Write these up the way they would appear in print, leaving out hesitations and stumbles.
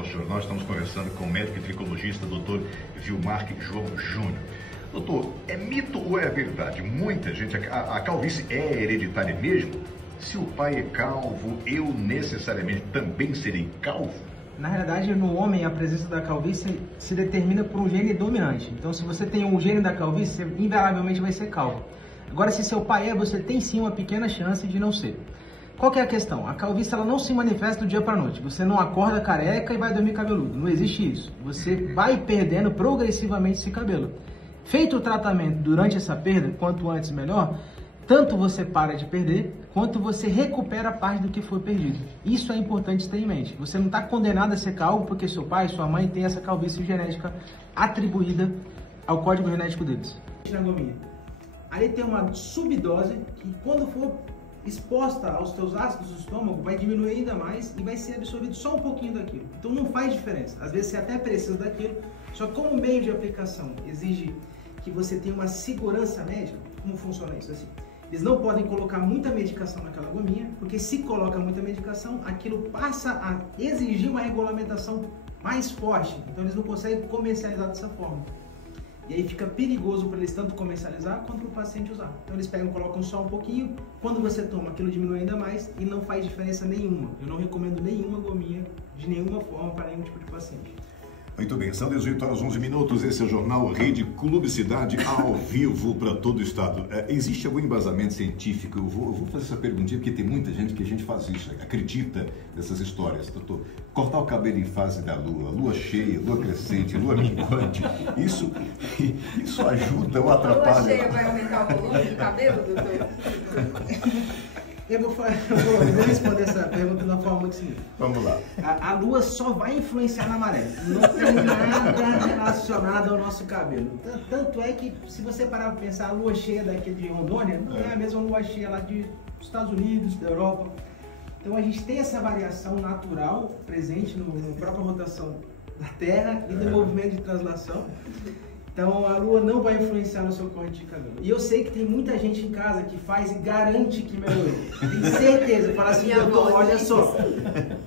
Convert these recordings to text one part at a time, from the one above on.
nosso jornal. Estamos conversando com o médico e tricologista, Dr. Vilmar João Júnior. Doutor, é mito ou é verdade? Muita gente, a calvície é hereditária mesmo? Se o pai é calvo, eu necessariamente também serei calvo? Na realidade, no homem, a presença da calvície se determina por um gene dominante. Então, se você tem um gene da calvície, você invariavelmente vai ser calvo. Agora, se seu pai é, você tem sim uma pequena chance de não ser. Qual que é a questão? A calvície ela não se manifesta do dia para a noite. Você não acorda careca e vai dormir cabeludo. Não existe isso. Você vai perdendo progressivamente esse cabelo. Feito o tratamento durante essa perda, quanto antes melhor, tanto você para de perder, quanto você recupera parte do que foi perdido. Isso é importante ter em mente. Você não está condenado a ser calvo porque seu pai, sua mãe tem essa calvície genética atribuída ao código genético deles. Na gominha. Ali tem uma subdose que quando for exposta aos teus ácidos do estômago, vai diminuir ainda mais e vai ser absorvido só um pouquinho daquilo. Então não faz diferença. Às vezes você até precisa daquilo, só que como meio de aplicação exige que você tenha uma segurança médica, como funciona isso assim? Eles não podem colocar muita medicação naquela gominha, porque se coloca muita medicação, aquilo passa a exigir uma regulamentação mais forte. Então eles não conseguem comercializar dessa forma. E aí fica perigoso para eles tanto comercializar quanto para o paciente usar. Então eles pegam, colocam só um pouquinho, quando você toma aquilo diminui ainda mais e não faz diferença nenhuma. Eu não recomendo nenhuma gominha de nenhuma forma para nenhum tipo de paciente. Muito bem, são 18 horas 11 minutos, esse é o Jornal Rede Clubicidade ao vivo para todo o estado. Existe algum embasamento científico? Eu vou fazer essa perguntinha porque tem muita gente que a gente faz isso, acredita nessas histórias. Doutor, cortar o cabelo em fase da lua cheia, lua crescente, lua minguante, isso ajuda ou atrapalha? A lua cheia vai aumentar o volume do cabelo, doutor? Eu vou responder essa pergunta de uma forma muito simples. Vamos lá. A lua só vai influenciar na maré. Não tem nada relacionado ao nosso cabelo. Tanto é que, se você parar para pensar, a lua cheia daqui de Rondônia não é a mesma lua cheia lá dos Estados Unidos, da Europa. Então a gente tem essa variação natural presente na própria rotação da Terra e do movimento de translação. Então a lua não vai influenciar no seu corte de cabelo. E eu sei que tem muita gente em casa que faz e garante que melhorou. Tem certeza. Fala assim, doutor, olha só.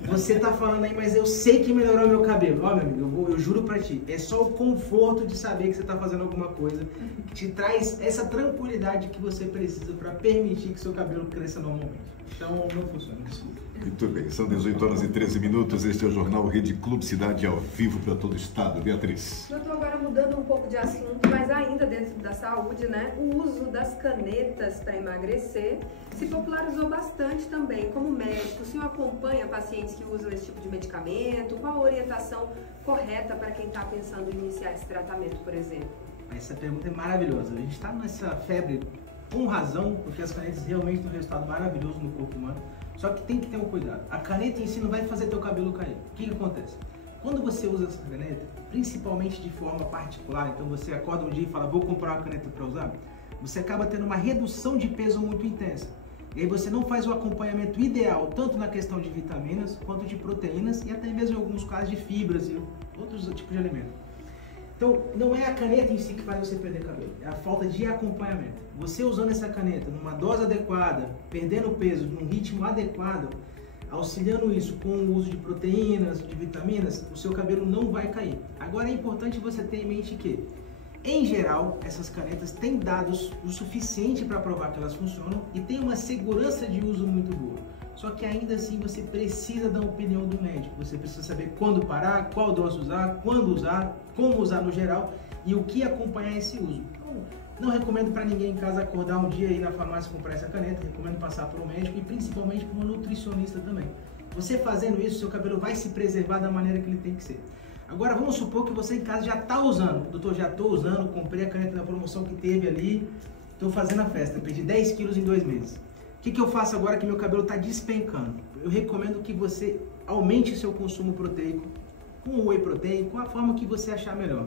Você tá falando aí, mas eu sei que melhorou meu cabelo. Ó, meu amigo, eu juro pra ti. É só o conforto de saber que você tá fazendo alguma coisa que te traz essa tranquilidade que você precisa para permitir que seu cabelo cresça normalmente. Então não funciona, desculpa. Muito bem, são 18 horas e 13 minutos, este é o Jornal Rede Clubicidade ao vivo para todo o estado. Beatriz. Doutor, agora mudando um pouco de assunto, mas ainda dentro da saúde, né? O uso das canetas para emagrecer se popularizou bastante também. Como médico, o senhor acompanha pacientes que usam esse tipo de medicamento? Qual a orientação correta para quem está pensando em iniciar esse tratamento, por exemplo? Essa pergunta é maravilhosa. A gente está nessa febre com razão, porque as canetas realmente têm um resultado maravilhoso no corpo humano. Só que tem que ter um cuidado. A caneta em si não vai fazer teu cabelo cair. O que acontece? Quando você usa essa caneta, principalmente de forma particular, então você acorda um dia e fala, vou comprar uma caneta para usar, você acaba tendo uma redução de peso muito intensa. E aí você não faz o acompanhamento ideal, tanto na questão de vitaminas, quanto de proteínas e até mesmo em alguns casos de fibras e outros tipos de alimentos. Então, não é a caneta em si que faz você perder cabelo, é a falta de acompanhamento. Você usando essa caneta numa dose adequada, perdendo peso num ritmo adequado, auxiliando isso com o uso de proteínas, de vitaminas, o seu cabelo não vai cair. Agora é importante você ter em mente que, em geral, essas canetas têm dados o suficiente para provar que elas funcionam e tem uma segurança de uso muito boa. Só que ainda assim você precisa da opinião do médico. Você precisa saber quando parar, qual dose usar, quando usar, como usar no geral e o que acompanhar esse uso. Então, não recomendo para ninguém em casa acordar um dia e ir na farmácia comprar essa caneta. Recomendo passar por um médico e principalmente por um nutricionista também. Você fazendo isso, seu cabelo vai se preservar da maneira que ele tem que ser. Agora vamos supor que você em casa já está usando. Doutor, já estou usando, comprei a caneta na promoção que teve ali, estou fazendo a festa, perdi 10 quilos em 2 meses. O que eu faço agora que meu cabelo está despencando? Eu recomendo que você aumente seu consumo proteico com whey protein, com a forma que você achar melhor.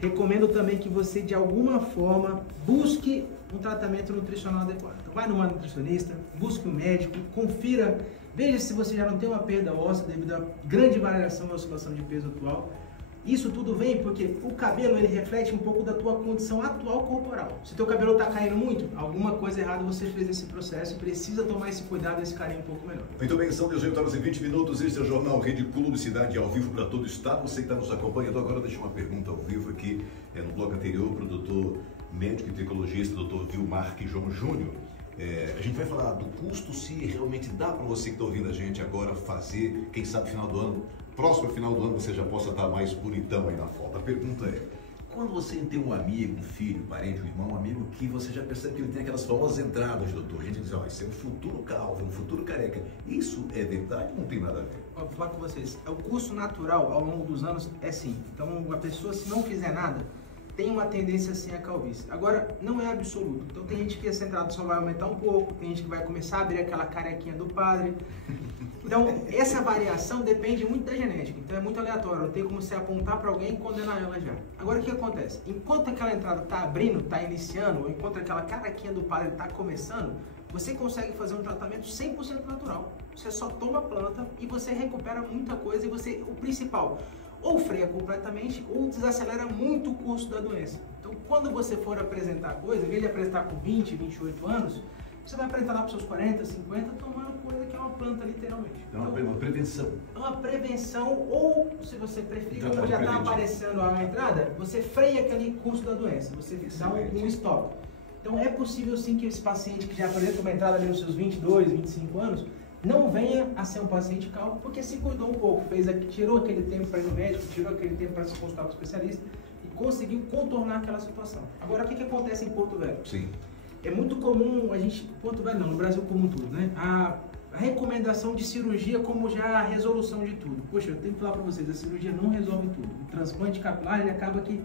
Recomendo também que você, de alguma forma, busque um tratamento nutricional adequado. Então, vai numa nutricionista, busque um médico, confira, veja se você já não tem uma perda óssea devido à grande variação e oscilação de peso atual Isso tudo vem porque o cabelo ele reflete um pouco da tua condição atual corporal. Se teu cabelo está caindo muito, alguma coisa errada você fez nesse processo e precisa tomar esse cuidado, esse carinho um pouco melhor. Muito bem, são 18h20. Este é o Jornal Rede Publicidade ao vivo para todo o estado. Você que está nos acompanhando agora, deixa uma pergunta ao vivo aqui no bloco anterior para o doutor médico e tricologista, doutor Vilmar João Júnior. A gente vai falar do custo, se realmente dá para você que está ouvindo a gente agora fazer, quem sabe final do ano, próximo final do ano você já possa estar mais bonitão aí na foto. A pergunta é, quando você tem um amigo, um filho, um parente, um irmão, um amigo que você já percebe que ele tem aquelas famosas entradas, doutor, a gente diz, esse é um futuro calvo, um futuro careca. Isso é verdade ou não tem nada a ver? Vou falar com vocês, o curso natural ao longo dos anos é sim. Então a pessoa, se não fizer nada, tem uma tendência assim a calvície. Agora, não é absoluto. Então tem gente que essa entrada só vai aumentar um pouco, tem gente que vai começar a abrir aquela carequinha do padre. Então, essa variação depende muito da genética. Então é muito aleatório, não tem como você apontar para alguém e condenar ela já. Agora o que acontece? Enquanto aquela entrada está abrindo, está iniciando, ou enquanto aquela carequinha do padre está começando, você consegue fazer um tratamento 100% natural. Você só toma a planta e você recupera muita coisa e você, o principal, ou freia completamente ou desacelera muito o curso da doença. Então, quando você for apresentar coisa, em vez de apresentar com 20, 28 anos, você vai apresentar lá para os seus 40, 50, tomando coisa que é uma planta, literalmente. Então, é uma prevenção. É uma prevenção, ou, se você preferir, como já está aparecendo a entrada, você freia aquele curso da doença, você dá um stop. Então, é possível sim que esse paciente que já apresenta uma entrada ali nos seus 22, 25 anos, não venha a ser um paciente calvo porque se cuidou um pouco, tirou aquele tempo para ir no médico, tirou aquele tempo para se consultar com o especialista e conseguiu contornar aquela situação. Agora, o que acontece em Porto Velho? Sim. É muito comum, Porto Velho não, no Brasil como tudo, né? A recomendação de cirurgia como já a resolução de tudo. Poxa, eu tenho que falar para vocês, a cirurgia não resolve tudo. O transplante capilar, ele acaba que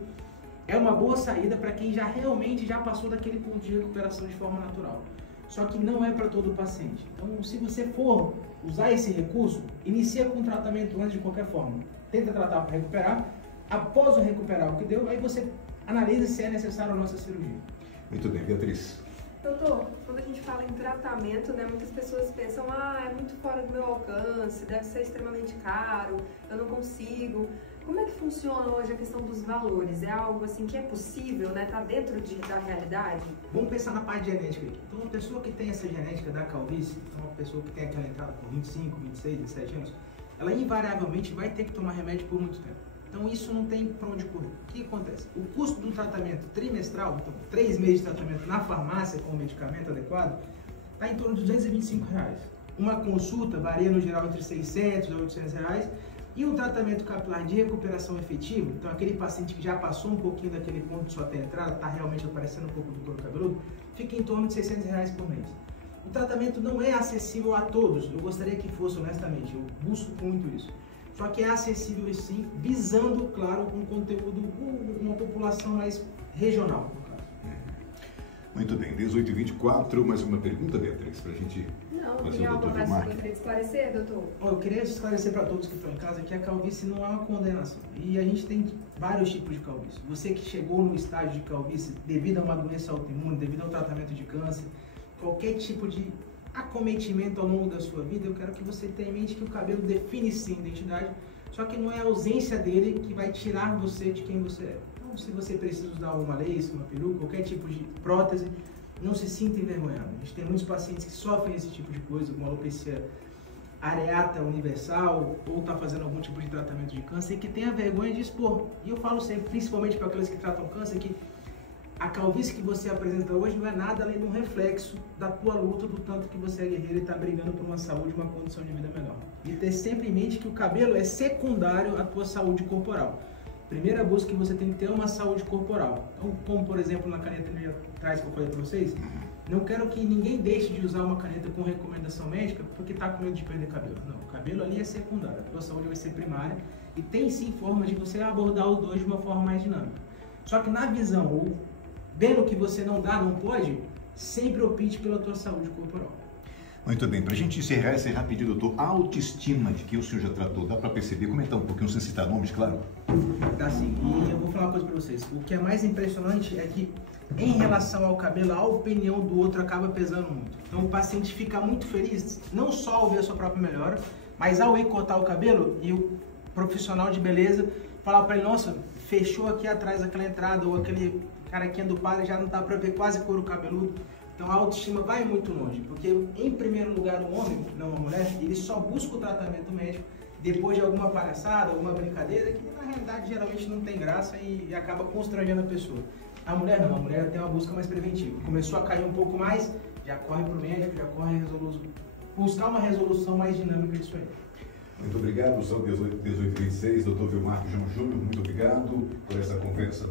é uma boa saída para quem realmente já passou daquele ponto de recuperação de forma natural. Só que não é para todo paciente. Então, se você for usar esse recurso, inicia com o tratamento antes de qualquer forma. Tenta tratar para recuperar. Após o recuperar o que deu, aí você analisa se é necessário a nossa cirurgia. Muito bem, Beatriz. Doutor, quando a gente fala em tratamento, né, muitas pessoas pensam, é muito fora do meu alcance, deve ser extremamente caro, eu não consigo. Como é que funciona hoje a questão dos valores? É algo assim que é possível, né? Tá dentro da realidade? Vamos pensar na parte genética aqui. Então, uma pessoa que tem essa genética da calvície, então uma pessoa que tem aquela entrada com 25, 26, 17 anos, ela invariavelmente vai ter que tomar remédio por muito tempo. Então, isso não tem para onde correr. O que acontece? O custo do tratamento trimestral, então 3 meses de tratamento na farmácia com o medicamento adequado, está em torno de R$225. Uma consulta varia no geral entre R$600 a R$800. E um tratamento capilar de recuperação efetivo, então aquele paciente que já passou um pouquinho daquele ponto de só ter entrada, está realmente aparecendo um pouco do couro cabeludo, fica em torno de R$600 por mês. O tratamento não é acessível a todos, eu gostaria que fosse, honestamente, eu busco muito isso. Só que é acessível sim, visando, claro, um conteúdo, uma população mais regional, no caso. Muito bem, 18h24, mais uma pergunta, Beatriz, para a gente... Não, tem algo mais que você gostaria de esclarecer, doutor? Eu queria esclarecer para todos que estão em casa que a calvície não é uma condenação. E a gente tem vários tipos de calvície. Você que chegou no estágio de calvície devido a uma doença autoimune, devido ao tratamento de câncer, qualquer tipo de acometimento ao longo da sua vida, eu quero que você tenha em mente que o cabelo define sim identidade, só que não é a ausência dele que vai tirar você de quem você é. Então, se você precisa usar uma lace, uma peruca, qualquer tipo de prótese, não se sinta envergonhado. A gente tem muitos pacientes que sofrem esse tipo de coisa, como alopecia areata universal, ou está fazendo algum tipo de tratamento de câncer, e que tem a vergonha de expor. E eu falo sempre, principalmente para aqueles que tratam câncer, que a calvície que você apresenta hoje não é nada além de um reflexo da tua luta, do tanto que você é guerreiro e está brigando por uma saúde, uma condição de vida melhor. E ter sempre em mente que o cabelo é secundário à tua saúde corporal. Primeira busca que você tem que ter é uma saúde corporal. Então, como por exemplo na caneta ali atrás que eu falei para vocês, não quero que ninguém deixe de usar uma caneta com recomendação médica porque está com medo de perder cabelo. Não, o cabelo ali é secundário, a tua saúde vai ser primária e tem sim formas de você abordar os dois de uma forma mais dinâmica. Só que na visão, ou vendo que você não dá, não pode, sempre opte pela tua saúde corporal. Muito bem, para a gente encerrar essa rapidinho, doutor, a autoestima de que o senhor já tratou, dá para perceber, comentar um pouquinho, sem citar nomes, claro? Tá sim, e eu vou falar uma coisa para vocês, o que é mais impressionante é que em relação ao cabelo, a opinião do outro acaba pesando muito. Então o paciente fica muito feliz, não só ao ver a sua própria melhora, mas ao ir cortar o cabelo e o profissional de beleza falar pra ele, nossa, fechou aqui atrás aquela entrada, ou aquele caraquinha do padre já não dá pra ver quase couro cabeludo. Então a autoestima vai muito longe, porque em primeiro lugar o homem, não a mulher, ele só busca o tratamento médico depois de alguma palhaçada, alguma brincadeira, que na realidade geralmente não tem graça e acaba constrangendo a pessoa. A mulher não, a mulher tem uma busca mais preventiva. Começou a cair um pouco mais, já corre pro médico, já corre buscar uma resolução mais dinâmica disso aí. Muito obrigado, são 18h26, Dr. Vilmar João Júnior, muito obrigado por essa conversa.